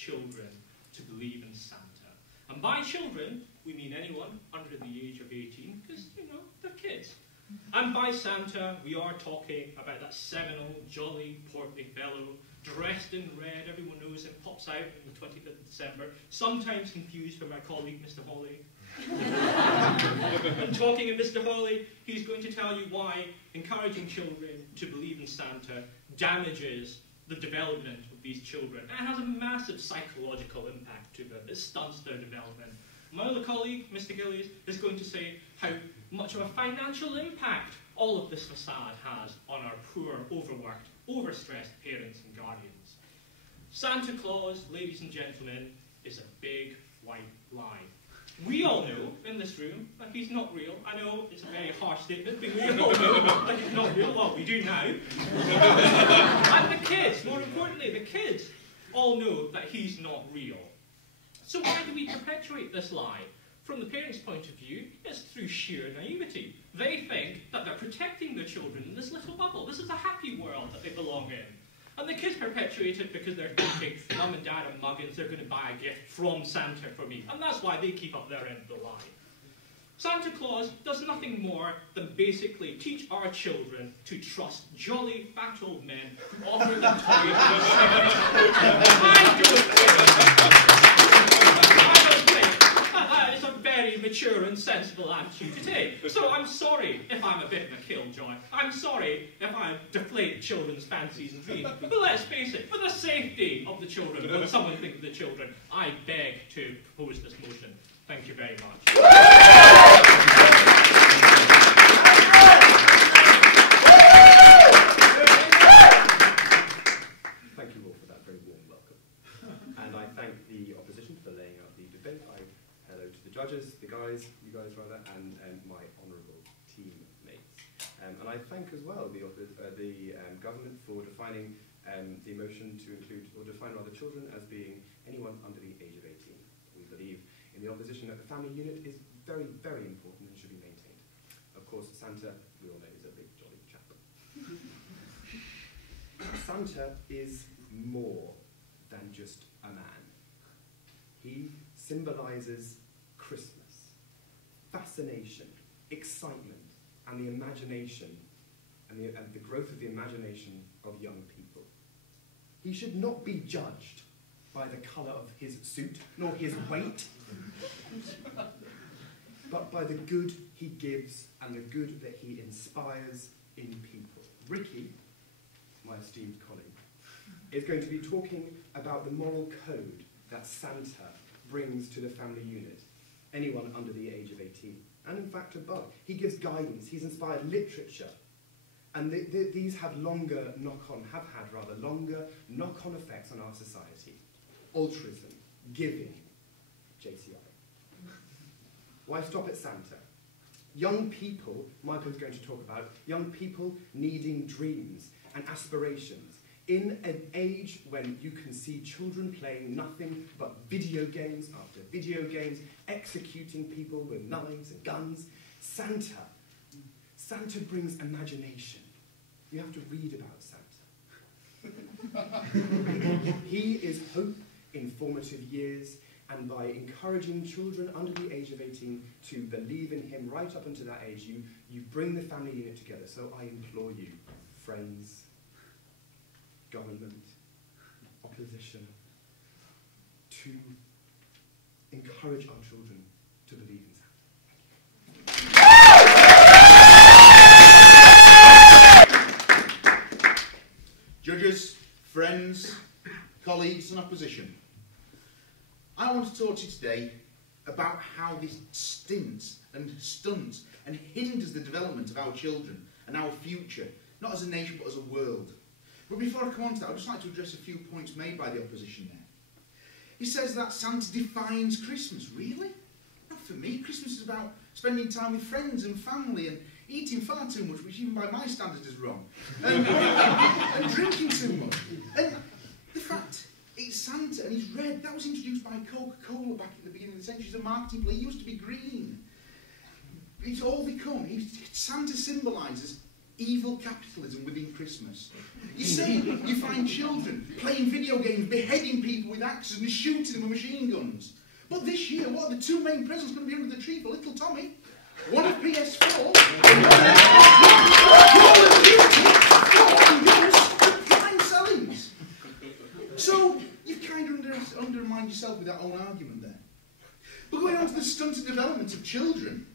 children to believe in Santa. And by children, we mean anyone under the age of 18, because, you know, they're kids. And by Santa, we are talking about that seminal, jolly, portly fellow, dressed in red, everyone knows him, pops out on the 25th of December, sometimes confused with my colleague, Mr. Hawley. And talking of Mr. Hawley, he's going to tell you why encouraging children to believe in Santa damages the development of these children. And it has a massive psychological impact to them. It stunts their development. My other colleague, Mr. Gillies, is going to say how much of a financial impact all of this facade has on our poor, overworked, overstressed parents and guardians. Santa Claus, ladies and gentlemen, is a big white lie. We all know in this room that he's not real. I know it's a very harsh statement, but we all know that he's not real. Well, we do now. And the kids, more importantly, the kids all know that he's not real. So why do we perpetuate this lie? From the parents' point of view, it's through sheer naivety. They think that they're protecting their children in this little bubble. This is a happy world that they belong in. And the kids perpetuate it because they're thinking, Mum and Dad are muggins, they're going to buy a gift from Santa for me. And that's why they keep up their end of the lie. Santa Claus does nothing more than basically teach our children to trust jolly, fat old men who offer them toys for I don't think that is a very mature and sensible attitude to take. So I'm sorry if I'm a bit of a killjoy. I'm sorry if I deflate children's fancies and dreams. But let's face it, for the safety of the children, when someone thinks of the children, I beg to propose this motion. Thank you very much. Thank you all for that very warm welcome. And I thank the opposition for laying out the debate. Hello to the judges, you guys rather, and my honourable teammates. And I thank as well the government for defining the motion to include, or define rather, children as being anyone under the age of 18. We believe in the opposition that the family unit is very, very important and should be maintained. Of course, Santa, we all know, is a big jolly chap. Santa is more than just a man. He symbolises Christmas, fascination, excitement, and the imagination, and the growth of the imagination of young people. He should not be judged by the colour of his suit, nor his weight, but by the good he gives and the good that he inspires in people. Ricky, my esteemed colleague, is going to be talking about the moral code that Santa brings to the family unit, anyone under the age of 18, and in fact above. He gives guidance, he's inspired literature, and these have had longer knock-on effects on our society. Altruism, giving, JCI. Why stop at Santa? Young people, Michael's going to talk about, young people needing dreams and aspirations. In an age when you can see children playing nothing but video games after video games, executing people with knives and guns, Santa brings imagination. You have to read about Santa. He is hope in formative years, and by encouraging children under the age of 18 to believe in him right up until that age, you bring the family unit together. So I implore you, friends, government, opposition, to encourage our children to believe in Santa. Judges, friends, colleagues and opposition, I want to talk to you today about how this stunts and hinders the development of our children and our future, not as a nation but as a world. But before I come on to that, I'd just like to address a few points made by the opposition there. He says that Santa defines Christmas. Really? Not for me. Christmas is about spending time with friends and family and eating far too much, which even by my standards is wrong, and drinking too much. And the fact it's Santa and he's red, that was introduced by Coca-Cola back at the beginning of the century as a marketing play. He used to be green. It's all become, Santa symbolises evil capitalism within Christmas. You see, you find children playing video games, beheading people with axes and shooting them with machine guns. But this year, what are the two main presents going to be under the tree for little Tommy? One of PS4 and one of Duty, and prime sellings. So you've kind of undermined yourself with that own argument there. But going on to the stunted development of children,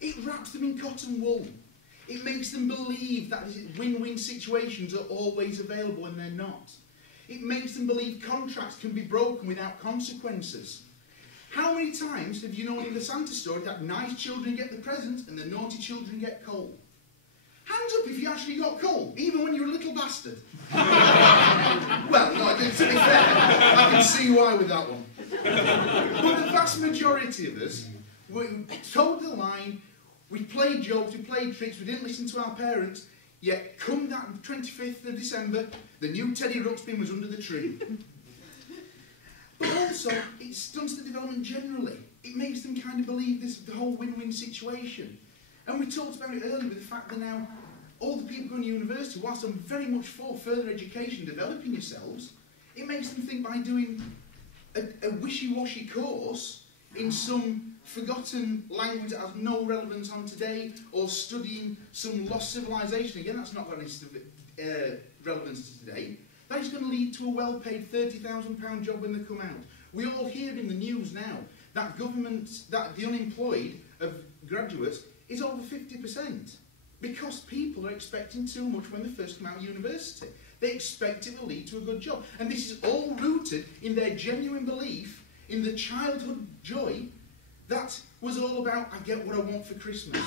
it wraps them in cotton wool. It makes them believe that win-win situations are always available when they're not. It makes them believe contracts can be broken without consequences. How many times have you known in the Santa story that nice children get the presents and the naughty children get coal? Hands up if you actually got coal, even when you're a little bastard. Well, no, to be fair, I can see why with that one. But the vast majority of us, we toed the line, we played jokes, we played tricks, we didn't listen to our parents, yet come that 25th of December, the new Teddy Ruxpin was under the tree. But also, it stunts the development generally. It makes them kind of believe the whole win-win situation. And we talked about it earlier with the fact that now all the people going to university, whilst I'm very much for further education, developing yourselves, it makes them think by doing a wishy-washy course in some forgotten language that has no relevance on today, or studying some lost civilization, again that's not got any relevance to today, that is going to lead to a well-paid £30,000 job when they come out. We all hear in the news now that the unemployed of graduates is over 50%, because people are expecting too much when they first come out of university. They expect it will lead to a good job. And this is all rooted in their genuine belief in the childhood joy that was all about, I get what I want for Christmas.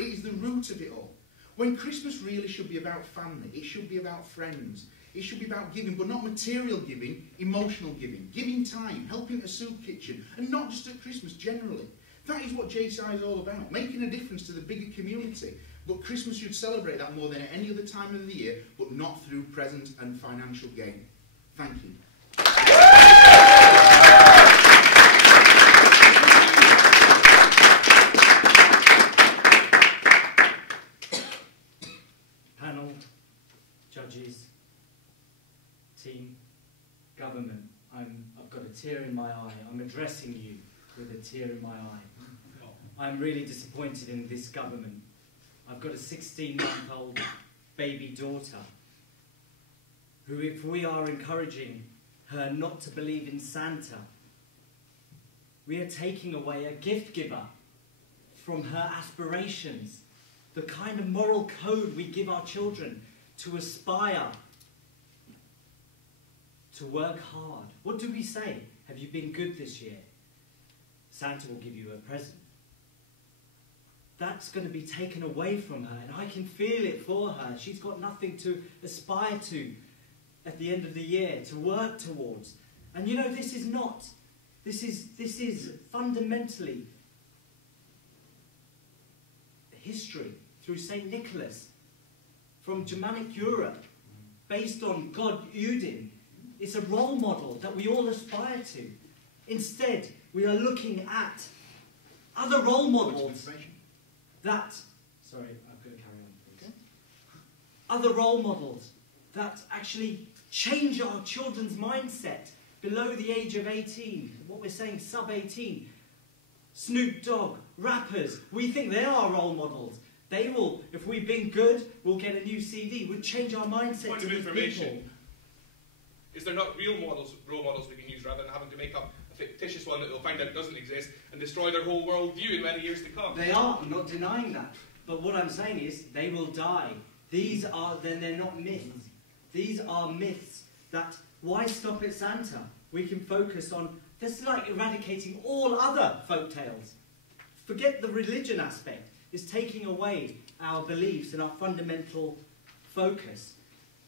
It is the root of it all. When Christmas really should be about family, it should be about friends, it should be about giving, but not material giving, emotional giving, giving time, helping at a soup kitchen, and not just at Christmas generally. That is what JCI is all about, making a difference to the bigger community. But Christmas should celebrate that more than at any other time of the year, but not through present and financial gain. Thank you. Panel, judges, team, government. I've got a tear in my eye. I'm addressing you with a tear in my eye. I'm really disappointed in this government. I've got a 16-month-old baby daughter who, if we are encouraging her not to believe in Santa, we are taking away a gift giver from her aspirations, the kind of moral code we give our children to aspire, to work hard. What do we say? Have you been good this year? Santa will give you a present. That's going to be taken away from her, and I can feel it for her. She's got nothing to aspire to at the end of the year, to work towards. And you know, this is fundamentally history through St. Nicholas from Germanic Europe, based on God Udin. It's a role model that we all aspire to. Instead, we are looking at other role models that, sorry, I've got to carry on, please. Other role models that actually change our children's mindset below the age of 18. What we're saying, sub-18. Snoop Dogg, rappers, we think they are role models. They will, if we've been good, we'll get a new CD. We'll change our mindset Point to of these information. people. Is there not real role models we can use, rather than having to make up a fictitious one that they'll find out doesn't exist and destroy their whole worldview in many years to come? They are, I'm not denying that. But what I'm saying is, they will die. These are, then they're not myths. These are myths that, why stop at Santa? We can focus on, that's like eradicating all other folk tales. Forget the religion aspect. It's taking away our beliefs and our fundamental focus.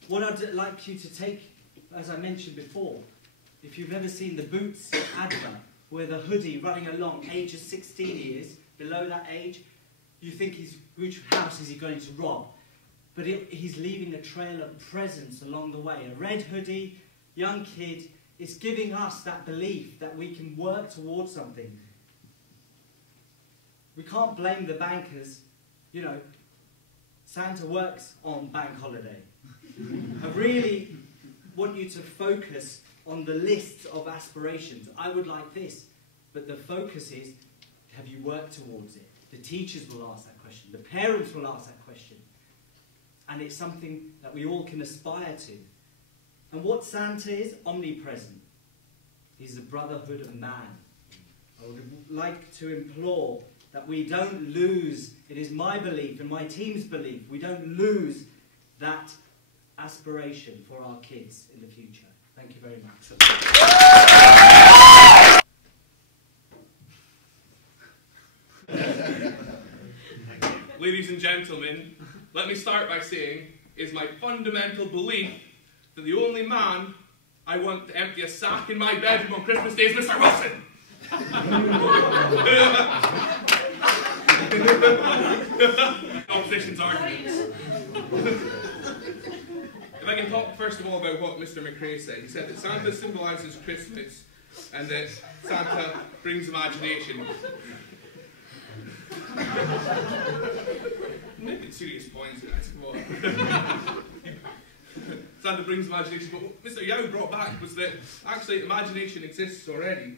What I'd like you to take, as I mentioned before, if you've ever seen the Boots advert, with a hoodie running along, age of 16 years, below that age, you think which house is he going to rob? But he's leaving a trail of presents along the way. A red hoodie, young kid, is giving us that belief that we can work towards something. We can't blame the bankers, you know. Santa works on bank holiday. I really want you to focus on the list of aspirations. I would like this, but the focus is, have you worked towards it? The teachers will ask that question. The parents will ask that question. And it's something that we all can aspire to. And what Santa is? Omnipresent. He's the brotherhood of man. I would like to implore that we don't lose, it is my belief and my team's belief, we don't lose that aspiration for our kids in the future. Thank you very much. Ladies and gentlemen, let me start by saying it's my fundamental belief that the only man I want to empty a sack in my bedroom on Christmas Day is Mr. Wilson. Opposition's arguments. If I can talk first of all about what Mr. McRae said. He said that Santa symbolises Christmas and that Santa brings imagination. Making serious points, guys. Santa brings imagination, but what Mr. Yao brought back was that actually imagination exists already.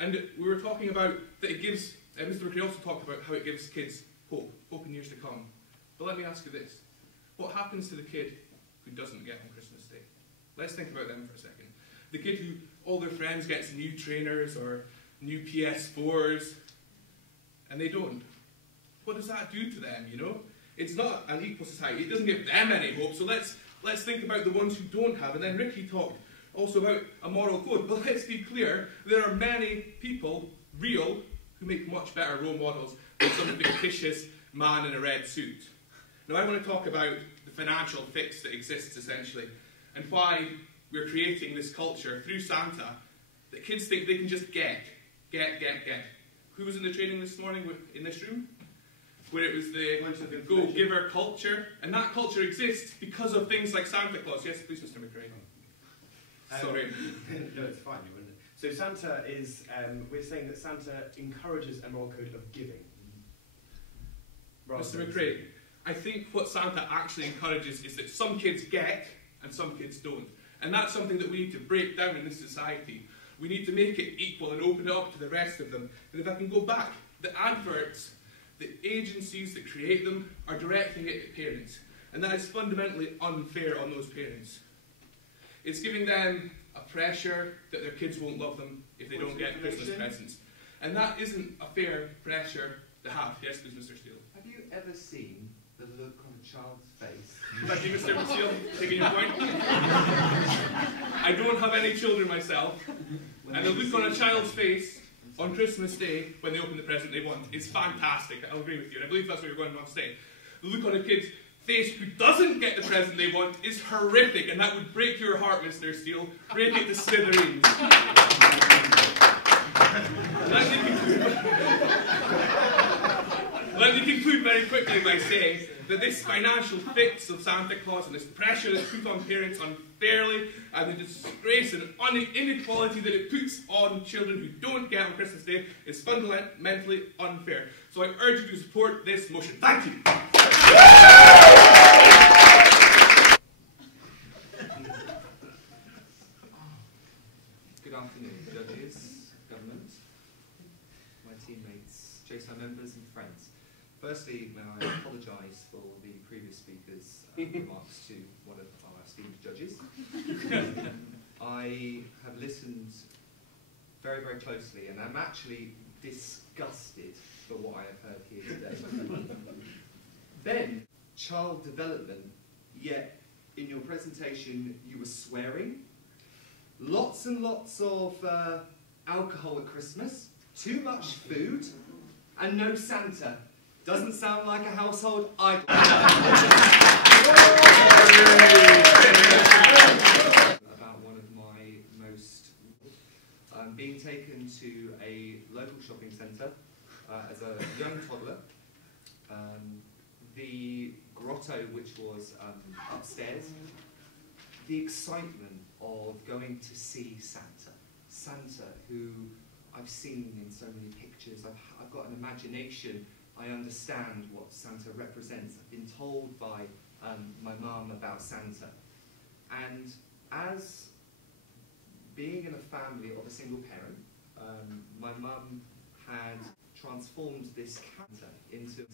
And we were talking about that it gives, Mr. McRae also talked about how it gives kids hope in years to come. But let me ask you this. What happens to the kid who doesn't get on Christmas Day? Let's think about them for a second. The kid who all their friends gets new trainers or new PS4s, and they don't. What does that do to them, you know? It's not an equal society. It doesn't give them any hope. So let's think about the ones who don't have. And then Ricky talked also about a moral code. But let's be clear, there are many people, real, who make much better role models than some fictitious man in a red suit. Now I want to talk about the financial fix that exists essentially, and why we're creating this culture through Santa that kids think they can just get. Who was in the training this morning in this room? Where it was the go-giver culture, and that culture exists because of things like Santa Claus. Yes, please, Mr. McRae. Sorry. No, it's fine. So Santa is, we're saying that Santa encourages a moral code of giving. Mr. McRae, I think what Santa actually encourages is that some kids get and some kids don't. And that's something that we need to break down in this society. We need to make it equal and open it up to the rest of them. And if I can go back, the adverts, the agencies that create them are directing it at parents. And that is fundamentally unfair on those parents. It's giving them a pressure that their kids won't love them if they don't get Christmas presents. And that isn't a fair pressure to have. Yes, please, Mr. Steele. Have you ever seen the look on a child's face? Thank you, Mr. Steele, taking your point. I don't have any children myself. And the look on a child's face on Christmas Day, when they open the present they want, is fantastic. I'll agree with you, and I believe that's what you're going on to say. The look on a kid's face who doesn't get the present they want is horrific, and that would break your heart, Mr. Steele. Break it to smithereens. Let me conclude very quickly by saying that this financial fix of Santa Claus and this pressure that's put on parents unfairly, and the disgrace and inequality that it puts on children who don't get on Christmas Day is fundamentally unfair. So I urge you to support this motion. Thank you. Good afternoon, judges, government, my teammates, JCI members and friends. Firstly, may I apologise for the previous speaker's remarks to one of our esteemed judges. I have listened very, very closely, and I'm actually disgusted for what I have heard here today. Then, child development, yet in your presentation you were swearing. Lots and lots of alcohol at Christmas, too much food, and no Santa. Doesn't sound like a household idol. About one of my most... being taken to a local shopping centre as a young toddler. The grotto, which was upstairs. The excitement of going to see Santa. Santa, who I've seen in so many pictures. I've got an imagination. I understand what Santa represents. I've been told by my mum about Santa. And as being in a family of a single parent, my mum had transformed this Santa into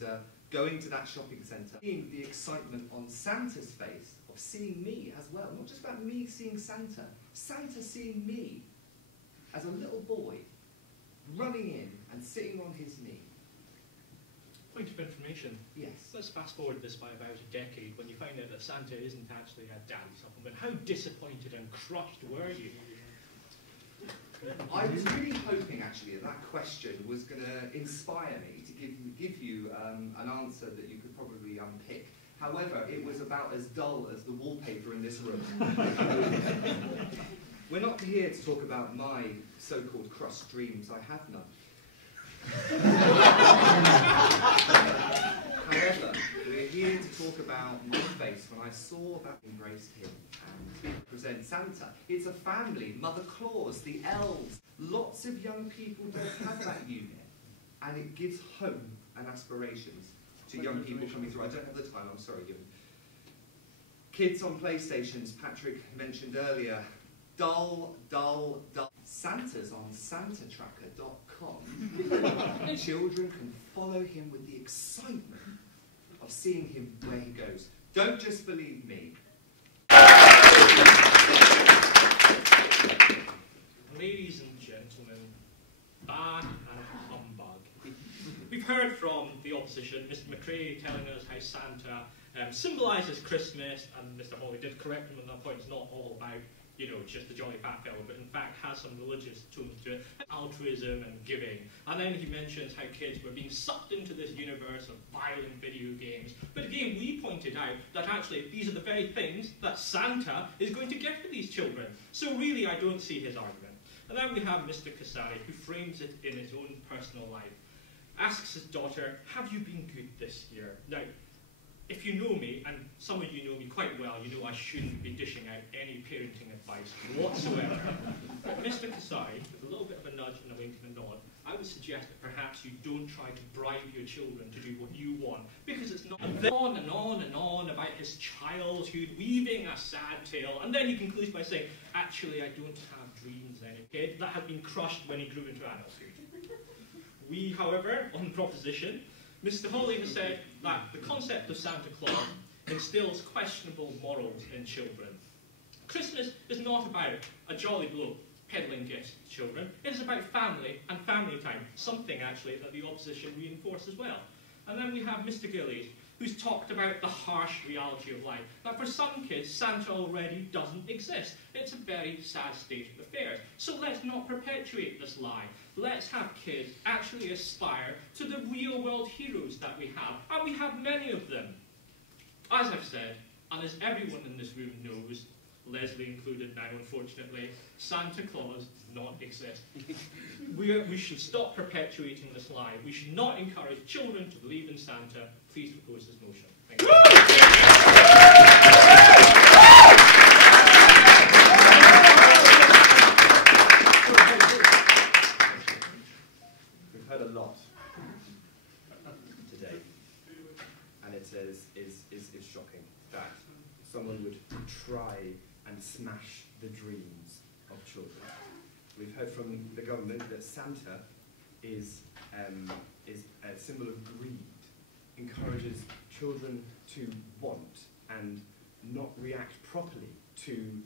going to that shopping centre, seeing the excitement on Santa's face of seeing me as well. Not just about me seeing Santa, Santa seeing me as a little boy running in and sitting on his knee. Point of information. Yes. Let's fast forward this by about a decade when you find out that Santa isn't actually a daddy supplement. How disappointed and crushed were you? I was really hoping actually that question was going to inspire me to give you an answer that you could probably unpick. However, it was about as dull as the wallpaper in this room. We're not here to talk about my so-called crushed dreams. I have none. However, we're here to talk about my face when I saw that embraced him and present Santa. It's a family, Mother Claus, the elves. Lots of young people don't have that unit, and it gives hope and aspirations to young people coming through. I don't have the time, I'm sorry, Ewan. Kids on PlayStations, Patrick mentioned earlier. Dull, dull, dull. Santa's on santatracker.com. Children can follow him with the excitement of seeing him where he goes. Don't just believe me. Ladies and gentlemen, bad and humbug. We've heard from the opposition, Mr. McCrae telling us how Santa symbolises Christmas, and Mr. Hawley did correct him on that point. It's not all about, you know, just the jolly fat fellow, but in fact has some religious tones to it, altruism and giving. And then he mentions how kids were being sucked into this universe of violent video games. But again, we pointed out that actually these are the very things that Santa is going to give to these children. So really, I don't see his argument. And then we have Mr. Casari, who frames it in his own personal life. Asks his daughter, have you been good this year? Now, if you know me, and some of you know me quite well, you know I shouldn't be dishing out any parenting advice whatsoever. But Mr. Kasai, with a little bit of a nudge and a wink and a nod, I would suggest that perhaps you don't try to bribe your children to do what you want, because it's not on and on and on about his childhood, weaving a sad tale, and then he concludes by saying, actually, I don't have dreams any kid that had been crushed when he grew into adulthood. We, however, on proposition, Mr. Hawley has said that the concept of Santa Claus instills questionable morals in children. Christmas is not about a jolly bloke peddling gifts to children. It is about family and family time, something actually that the opposition reinforce as well. And then we have Mr. Gillies, who's talked about the harsh reality of life. That for some kids, Santa already doesn't exist. It's a very sad state of affairs. So let's not perpetuate this lie. Let's have kids actually aspire to the real world heroes that we have. And we have many of them. As I've said, and as everyone in this room knows, Leslie included now, unfortunately, Santa Claus does not exist. We should stop perpetuating this lie. We should not encourage children to believe in Santa. Please propose this motion. Thank you. We've heard a lot today, and it is shocking that someone would try and smash the dreams of children. We've heard from the government that Santa is a symbol of greed, encourages children to want and not react properly to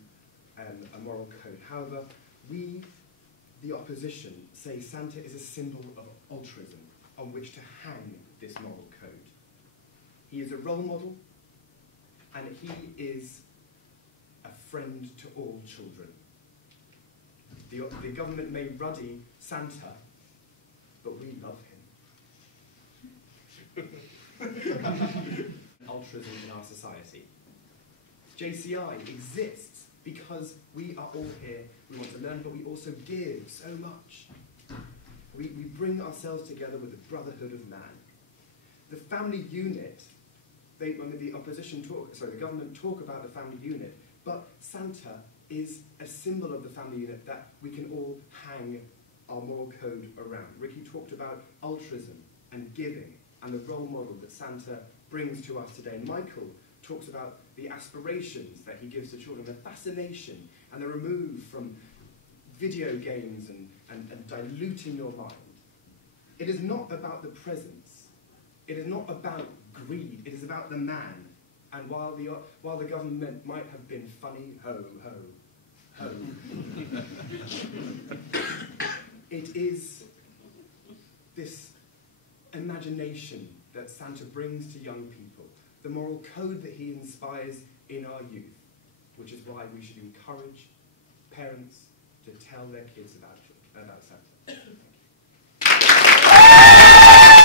a moral code. However, we, the opposition, say Santa is a symbol of altruism on which to hang this moral code. He is a role model, and he is a friend to all children. The government may ruddy Santa, but we love him. Altruism in our society. JCI exists because we are all here, we want to learn, but we also give so much. We bring ourselves together with the brotherhood of man. The family unit, the government talk about the family unit, but Santa is a symbol of the family unit that we can all hang our moral code around. Ricky talked about altruism and giving. and the role model that Santa brings to us today. And Michael talks about the aspirations that he gives to children, the fascination and the remove from video games and diluting your mind. It is not about the presents. It is not about greed. It is about the man. And while the government might have been funny, ho, ho, ho, it is this imagination that Santa brings to young people, the moral code that he inspires in our youth, which is why we should encourage parents to tell their kids about Santa. Thank you.